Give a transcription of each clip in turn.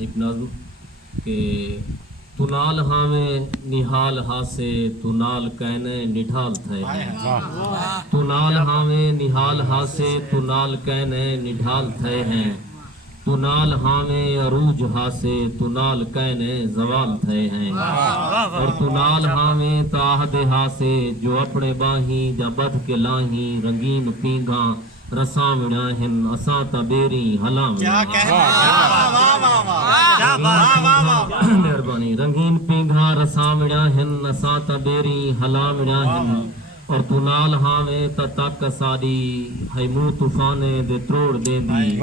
एक नज़्म के तू नाल हावे निहाल हासे तू नाल कहने निढाल थे तू नाल हावे निहाल हासे तू नाल कहने निढाल थे हैं तू नाल हावे अरूज हासे तू नाल कहने जवाल थे हैं और तू नाल हावे ताहदे हासे जो अपने बाही जा बध के लाही रंगीन पींघा रसा विड़ा हिन असा तबेरी हला मेहरबानी रंगीन पींघा रसा विड़ा हिन असा तबेरी हला विड़ा हिन और तू नाल हावे तक साडी है मुंह तूफाने दे त्रोड़ देंदी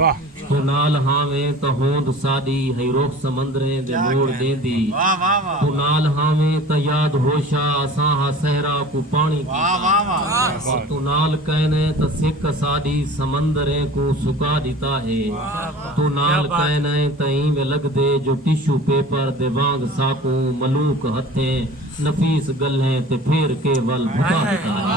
तू नाल हावे त होंद साडी है रोक समंदरे दे मोड़ देंदी तू नाल हावे त याद होशा असा हा सहरा को पानी और तू नाल कहने त सिक साडी समंदरे को सुका दिता है तू नाल कहने त में लग दे जो टिश्यू पेपर दे वांग साकू मलूक हथे नफीस गल्ले ते फेर के वल भुता देता है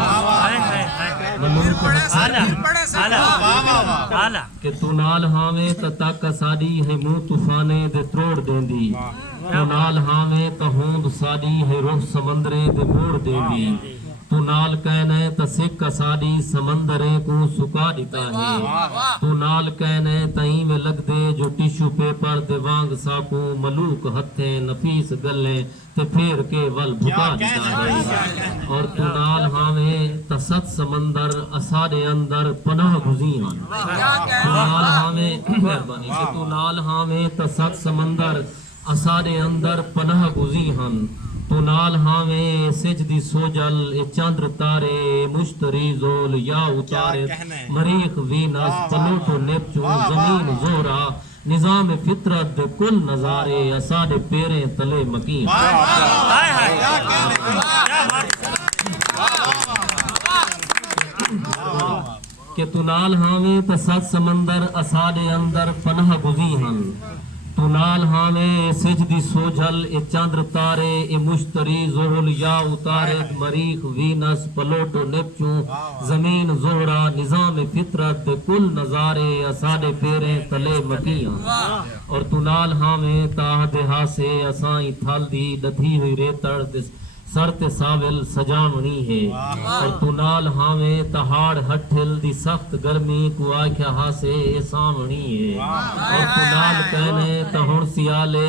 कि तू नाल हावे त तक साडी है मुंह तूफाने दे त्रोड़ देंदी तू नाल हावे त होंद साडी है रुख समंदरे दे मोड़ देंदी तू नाल कहने त सिक साडी समंदरे को सुका दिता है तू नाल कहने तई में लग दे जो टिश्यू पेपर दे वांग साकू मलूक हथे नफीस गल्ले ते फेर के वल भुता दिता है और तू नाल हावे त सत समंदर असाडे अंदर पनाह गुज़ी हन तू नाल हावे मेहरबानी कि तू नाल हावे त सत समंदर असाडे अंदर पनाह गुज़ी हन तू नाल हावे सिजदी सोजल ए चंद्र तारे मुश्तरी जोल या उतारे मरीख वीनस पलोटो नेपचून जमीन जोरा निजाम फितरत दे कुल नजारे असाडे पेरे तले मकीन के तू नाल हावे त सत समंदर असाडे अंदर पनाह गुज़ी हन तू नाल हावे सिजदी सोजल ए चंद्र तारे ए मुश्तरी जोहल या उतारे मरीख वीनस पलोटो नेपचू जमीन जोहरा निजाम फितरत दे कुल नजारे असाडे पेरे तले मकियां और तू नाल हावे ताहदे हासे असाई थल दी डथी हुई रेतड़ दे सर ते साविल सजावनी है और तू नाल हावे तहाड़ हठिल दी सख्त गर्मी को आख्या हासे सावनी है और तू नाल कहने त हुण सियाले